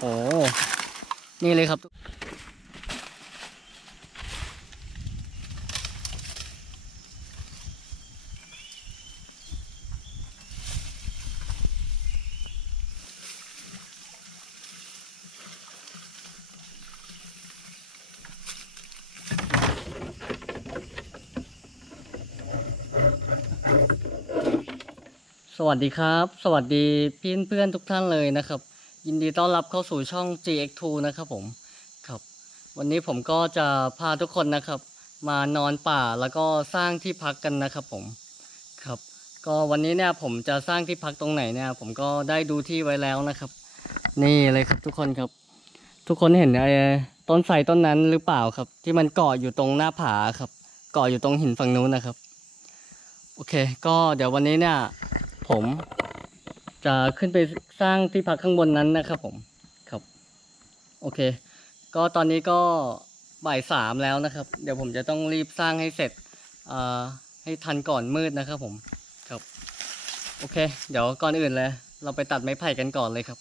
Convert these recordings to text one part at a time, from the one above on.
โอ้นี่เลยครับสวัสดีครับ สวัสดีพี่เพื่อนทุกท่านเลยนะครับ ยินดีต้อนรับเข้าสู่ช่อง GX2 นะครับผมครับ วันนี้ผมก็จะพาทุกคนนะครับ มานอนป่าแล้วก็สร้างที่พักกันนะครับผมครับ ก็วันนี้เนี่ยผมจะสร้างที่พักตรงไหนเนี่ย ผมก็ได้ดูที่ไว้แล้วนะครับ นี่เลยครับทุกคนครับ ทุกคนเห็นไอ้ต้นไทรต้นนั้นหรือเปล่าครับ ที่มันเกาะอยู่ตรงหน้าผาครับ เกาะอยู่ตรงหินฝั่งนู้นนะครับ โอเค ก็เดี๋ยววันนี้เนี่ย ผม จะขึ้นไปสร้างที่พักข้างบนนั้นนะครับผมครับ โอเค ก็ตอนนี้ก็บ่ายสามแล้วนะครับ เดี๋ยวผมจะต้องรีบสร้างให้เสร็จให้ทันก่อนมืดนะครับผมครับ โอเค เดี๋ยวก่อนอื่นเลย เราไปตัดไม้ไผ่กันก่อนเลยครับ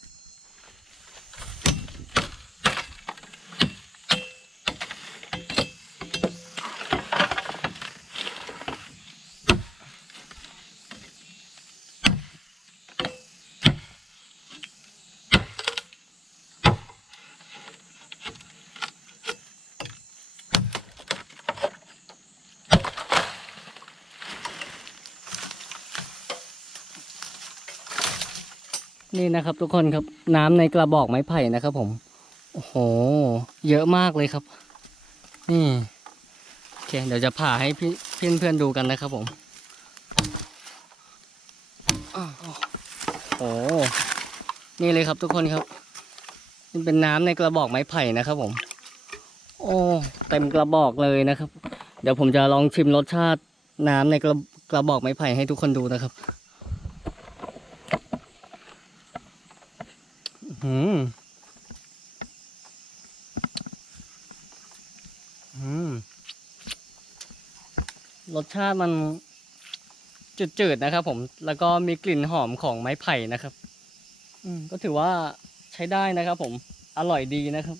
นี่นะครับทุกคนครับน้ำในกระบอกไม้ไผ่นะครับผมโอ้โห เยอะมากเลยครับ นี่โอเคเดี๋ยวจะผ่าให้พี่พี่เพื่อนดูกันนะครับผมโอ้โหนี่เลยครับทุกคนครับนี่เป็นน้ำในกระบอกไม้ไผ่นะครับผม โอ้เต็มกระบอกเลยนะครับ เดี๋ยวผมจะลองชิมรสชาติน้ำในกระกระบอกไม้ไผ่ให้ทุกคนดูนะครับ อืม อืม รสชาติมันจืดๆนะครับ ผม แล้วก็มีกลิ่นหอมของไม้ไผ่นะครับ อืม ก็ถือว่าใช้ได้นะครับ ผม อร่อยดีนะครับ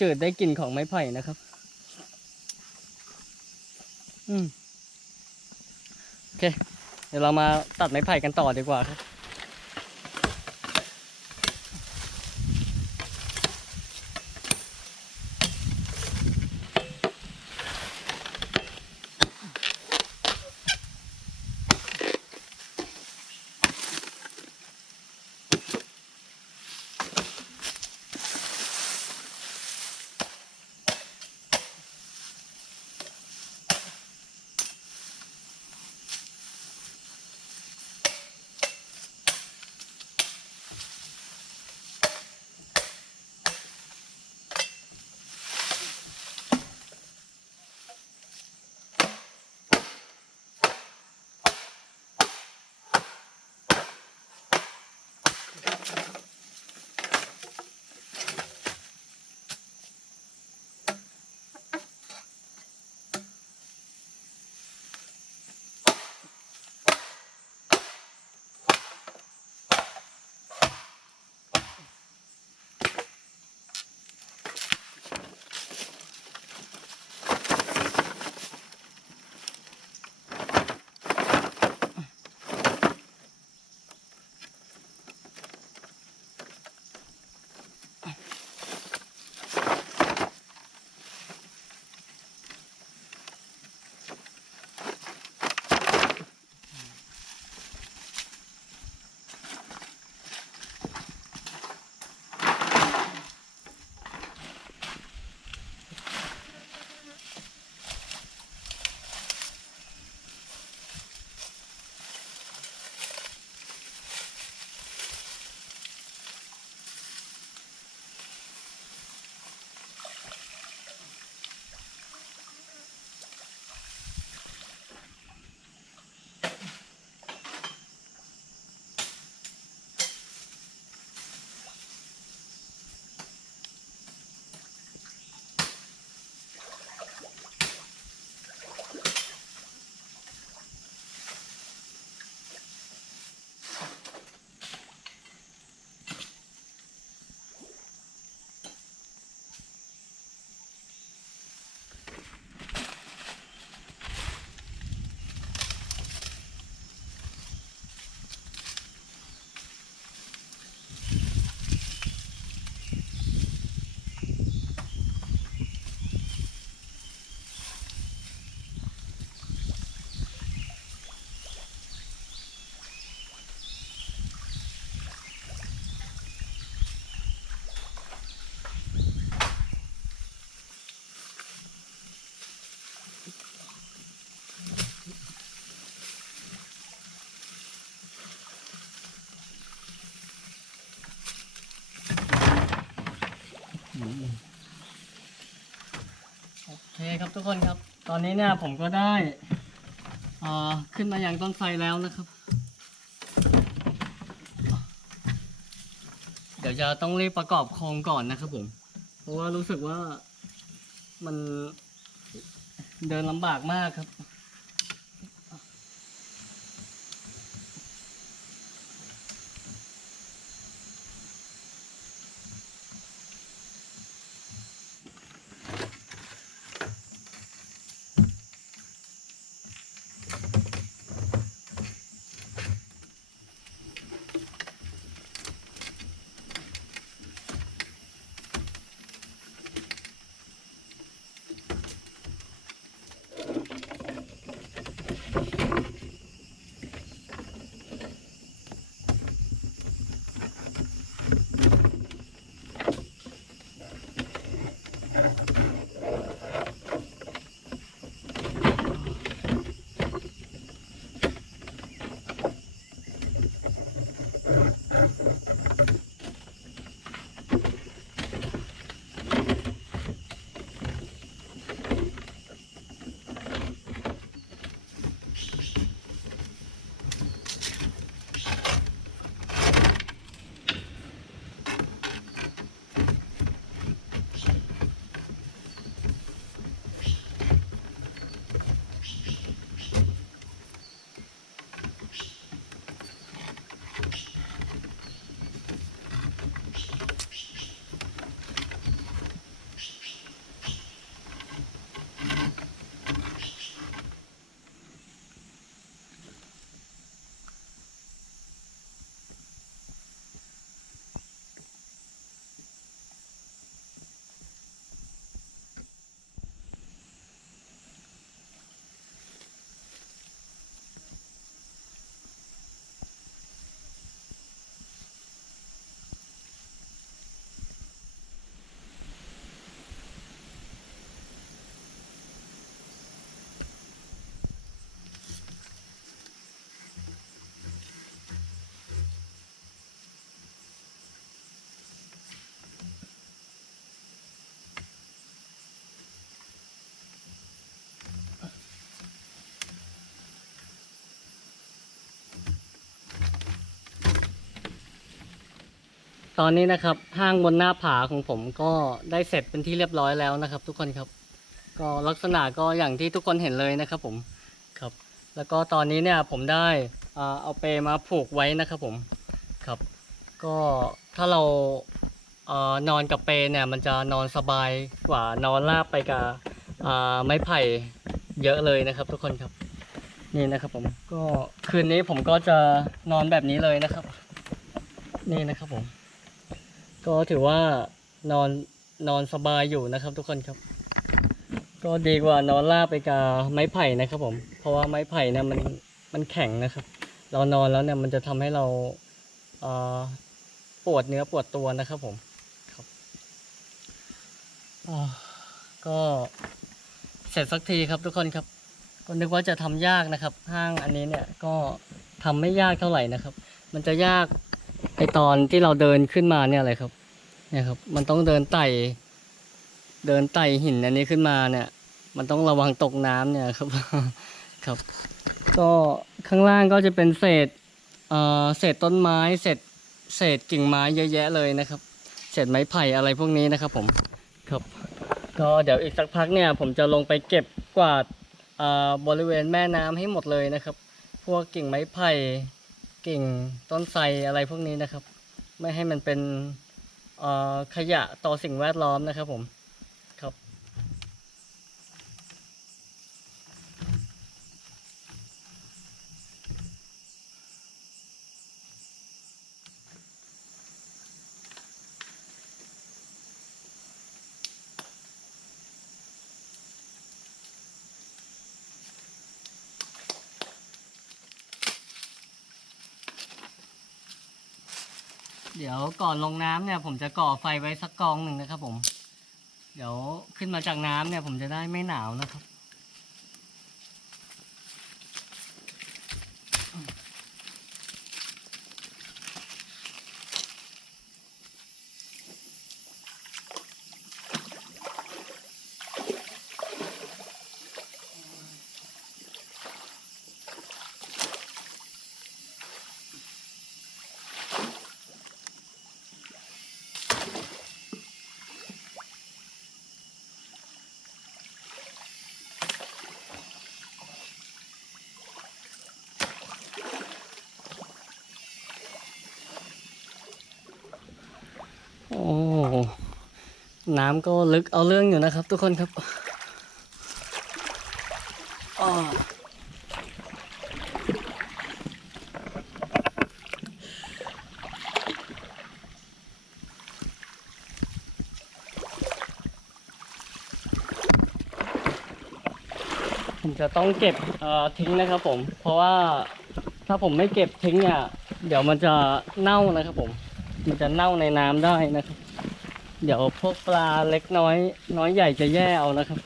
จืดๆได้กลิ่นของไม้ไผ่นะครับ อืม โอเค เดี๋ยวเรามาตัดไม้ไผ่กันต่อดีกว่าครับ ทุกคนครับ ตอนนี้เนี่ยผมก็ได้อ่าขึ้นมาอย่างต้นไทรแล้วนะครับ เดี๋ยวจะต้องรีบประกอบโครงก่อนนะครับผม เพราะว่ารู้สึกว่ามันเดินลำบากมากครับ ตอนนี้นะครับห้างบนหน้าผาของผมก็ได้เสร็จเป็นที่เรียบร้อยแล้วนะครับ ทุกคนครับ ก็ลักษณะก็อย่างที่ทุกคนเห็นเลยนะครับผมครับ แล้วก็ตอนนี้เนี่ยผมได้เอาเปมาผูกไว้นะครับผมครับ ก็ถ้าเราเออนอนกับเปเนี่ยมันจะนอนสบายกว่านอนราบไปกับไม้ไผ่เยอะเลยนะครับ ทุกคนครับนี่นะครับผมก็คืนนี้ผมก็จะนอนแบบนี้เลยนะครับ นี่นะครับผม ก็ถือว่านอนนอนสบายอยู่นะครับทุกคนครับ ก็ดีกว่านอนราบไปกับไม้ไผ่นะครับผม เพราะว่าไม้ไผ่เนี่ยมันมันแข็งนะครับ เรานอนแล้วเนี่ยมันจะทำให้เราเปวดเนื้อปวดตัวนะครับผมครับก็เสร็จสักทีครับทุกคนครับ ก็นึกว่าจะทำยากนะครับ ห้างอันนี้เนี่ยก็ทำไม่ยากเท่าไหร่นะครับ มันจะยาก อตอนที่เราเดินขึ้นมาเนี่ยเลยครับ เนี่ยครับ มันต้องเดินไต่ เดินไต่หินอันนี้ขึ้นมาเนี่ย มันต้องระวังตกน้ำเนี่ยครับ ครับ ก็ข้างล่างก็จะเป็นเศษเอ่อเศษต้นไม้เศษเศษกิ่งไม้เยอะแยะเลยนะครับ เศษไม้ไผ่อะไรพวกนี้นะครับ ผมครับก็เดี๋ยวอีกสักพักเนี่ย ผมจะลงไปเก็บกวาดอ่าบริเวณแม่น้ำให้หมดเลยนะครับ พวกกิ่งไม้ไผ่ กิ่งต้นไทรอะไรพวกนี้นะครับ ไม่ให้มันเป็นขยะต่อสิ่งแวดล้อมนะครับผม ดี๋ยวก่อนลงน้ำเนี่ย ผมจะก่อไฟไว้สักกองหนึ่งนะครับผม เดี๋ยวขึ้นมาจากน้ำเนี่ย ผมจะได้ไม่หนาวนะครับ โโอ้ น้ำก็ลึกเอาเรื่องอยู่นะครับ ทุกคนครับผมจะต้องเก็บทิ้งนะครับผม เพราะว่าถ้าผมไม่เก็บทิ้งเนี่ยเดี๋ยวมันจะเน่านะครับผม มันจะเน่าในน้ำได้นะครับ เดี๋ยวพวกปลาเล็กน้อย น้อยใหญ่จะแย่เอานะครับ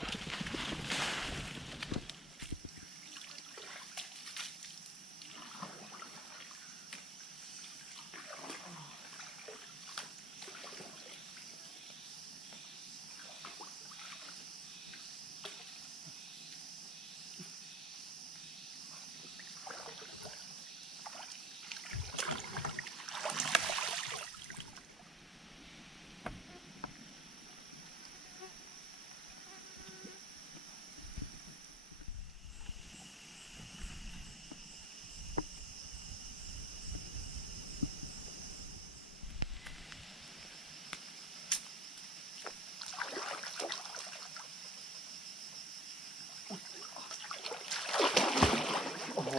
โอ้โห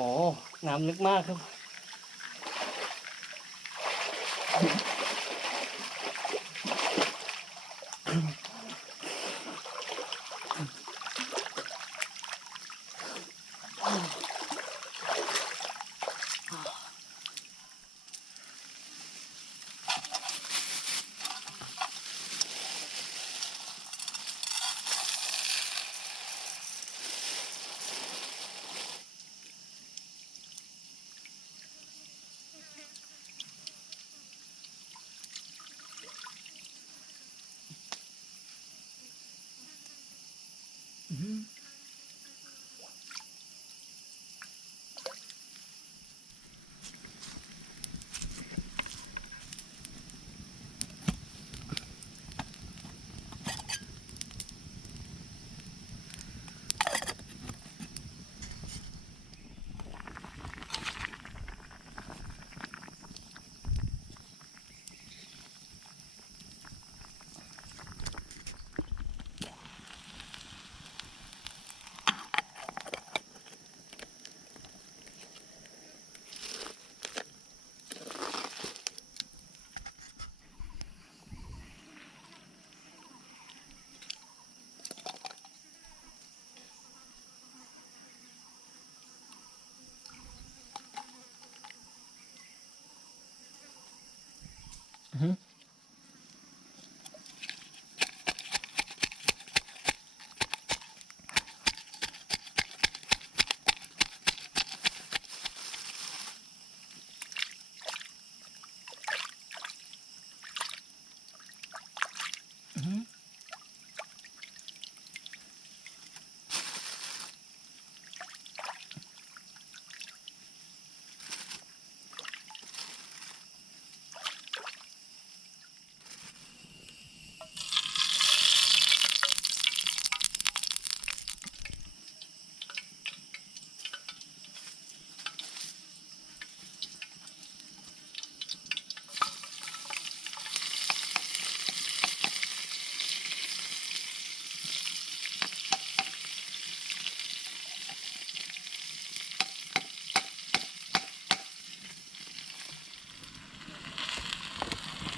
น้ำลึกมากครับ Mm-hmm.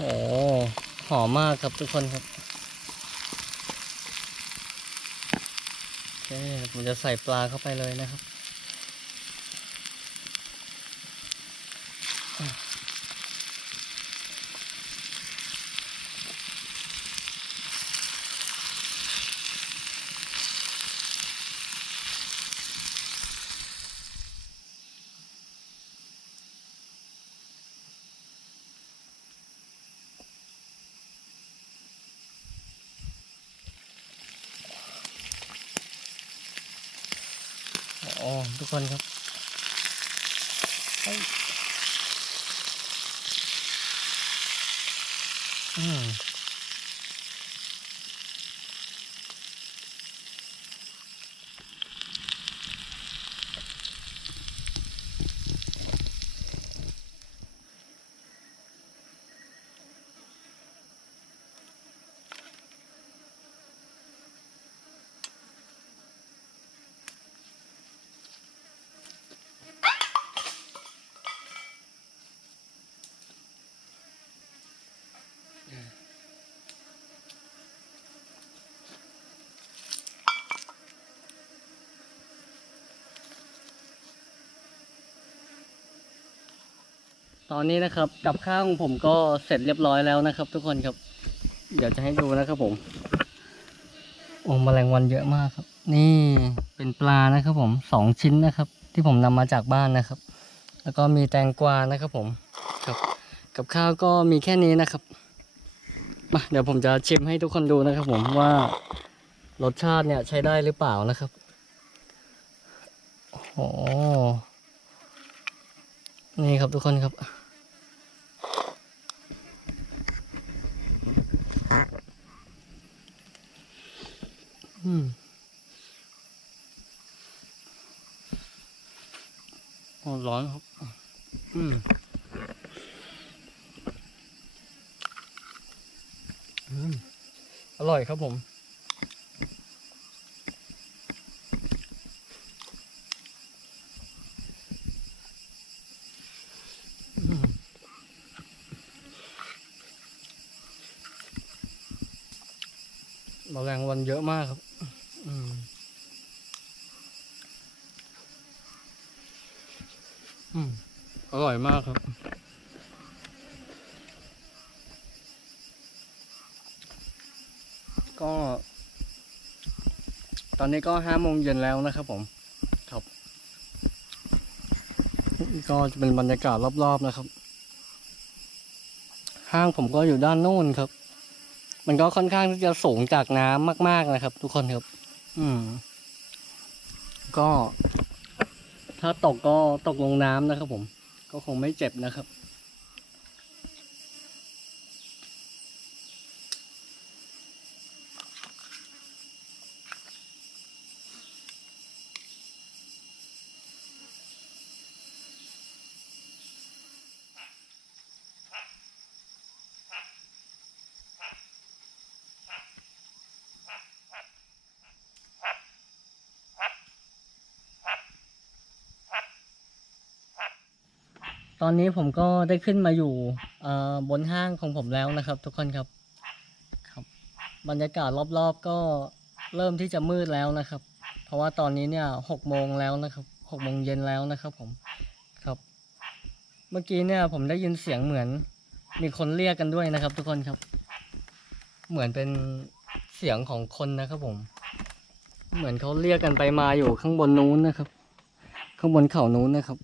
โอ้หอมมากครับทุกคนครับโอเคผมจะใส่ปลาเข้าไปเลยนะครับ อ๋อทุกคนครับอืม ตอนนี้นะครับกับข้าวของผมก็เสร็จเรียบร้อยแล้วนะครับ ทุกคนครับ เดี๋ยวจะให้ดูนะครับผมโอ้แมลงวันเยอะมากครับ นี่เป็นปลานะครับ ผมสองชิ้นนะครับ ที่ผมนำมาจากบ้านนะครับ แล้วก็มีแตงกวานะครับผมครับ กับข้าวก็มีแค่นี้นะครับมาเดี๋ยวผมจะชิมให้ทุกคนดูนะครับ ผมว่ารสชาติเนี่ยใช้ได้หรือเปล่านะครับโอ้โหนี่ครับทุกคนครับ อืมอร้อนครับอืมอืมอร่อยครับผม แมลงวันเยอะมากครับ อืมอืมอร่อยมากครับ ก็ ตอนนี้ก็ห้าโมงเย็นแล้วนะครับผม ครับ ก็จะเป็นบรรยากาศรอบๆนะครับ ห้างผมก็อยู่ด้านโน้นครับ มันก็ค่อนข้างที่จะสูงจากน้ำมาก ๆนะครับ ทุกคนครับ อืม ก็ ถ้าตกก็ตกลงน้ำนะครับผม ก็คงไม่เจ็บนะครับ ตอนนี้ผมก็ได้ขึ้นมาอยู่บนห้างของผมแล้วนะครับ ทุกคนครับครับ บรรยากาศรอบๆก็เริ่มที่จะมืดแล้วนะครับ เพราะว่าตอนนี้เนี่ยหกโมงแล้วนะครับหกโมงเย็นแล้วนะครับผมครับ เมื่อกี้เนี่ยผมได้ยินเสียงเหมือน มีคนเรียกกันด้วยนะครับ ทุกคนครับ เหมือนเป็นเสียงของคนนะครับผม เหมือนเขาเรียกกันไปมาอยู่ข้างบนนู้นนะครับ ข้างบนเขานู้นนะครับ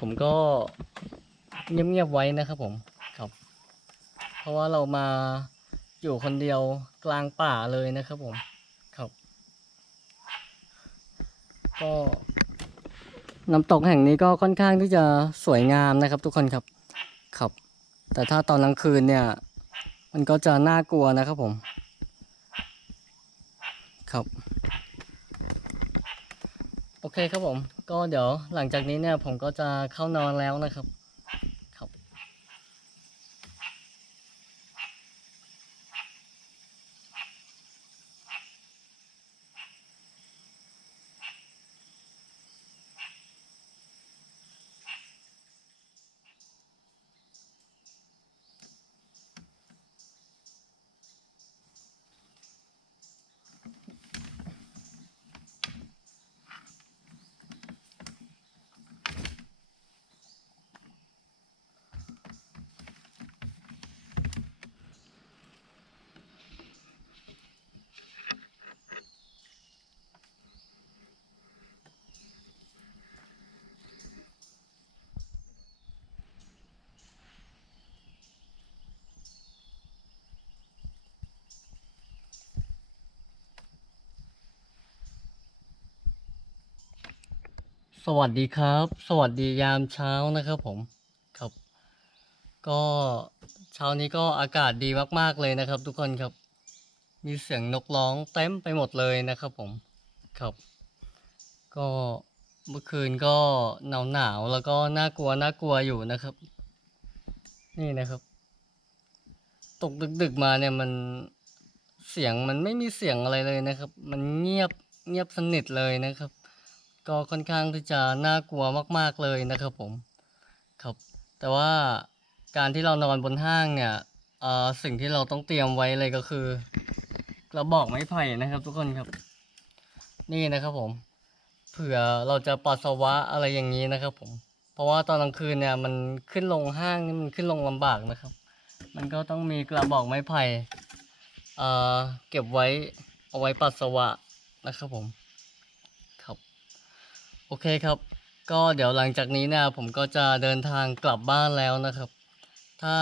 ผมก็เงียบๆไว้นะครับผมครับ เพราะว่าเรามาอยู่คนเดียวกลางป่าเลยนะครับผมครับ ก็น้ำตกแห่งนี้ก็ค่อนข้างที่จะสวยงามนะครับ ทุกคนครับครับ แต่ถ้าตอนกลางคืนเนี่ย มันก็จะน่ากลัวนะครับผม ครับ โอเคครับผม ก็เดี๋ยวหลังจากนี้เนี่ยผมก็จะเข้านอนแล้วนะครับ สวัสดีครับ สวัสดียามเช้านะครับผมครับ ก็เช้านี้ก็อากาศดีมาก ๆเลยนะครับ ทุกคนครับ มีเสียงนกร้องเต็มไปหมดเลยนะครับผมครับ ก็เมื่อคืนก็หนาวหนาวแล้วก็น่ากลัวน่ากลัวอยู่นะครับ นี่นะครับ ตกดึกๆมาเนี่ยมันเสียงมันไม่มีเสียงอะไรเลยนะครับ มันเงียบเงียบสนิทเลยนะครับ ก็ค่อนข้างที่จะน่ากลัวมาก ๆเลยนะครับผมครับ แต่ว่าการที่เรานอนบนห้างเนี่ยสิ่งที่เราต้องเตรียมไว้เลยก็คือกระบอกไม้ไผ่นะครับ ทุกคนครับ นี่นะครับผม เผื่อเราจะปัสสาวะอะไรอย่างนี้นะครับ ผม เพราะว่าตอนกลางคืนเนี่ยมันขึ้นลงห้างนี่มันขึ้นลงลำบากนะครับ มันก็ต้องมีกระบอกไม้ไผ่เก็บไว้เอาไว้ปัสสาวะนะครับผม โอเคครับ ก็เดี๋ยวหลังจากนี้เนี่ยผมก็จะเดินทางกลับบ้านแล้วนะครับ ถ้า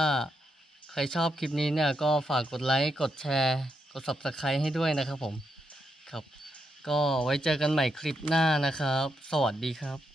ใครชอบคลิปนี้เนี่ยก็ฝากกดไลค์กดแชร์ กด subscribe ให้ด้วยนะครับผมครับ ก็ไว้เจอกันใหม่คลิปหน้านะครับ สวัสดีครับ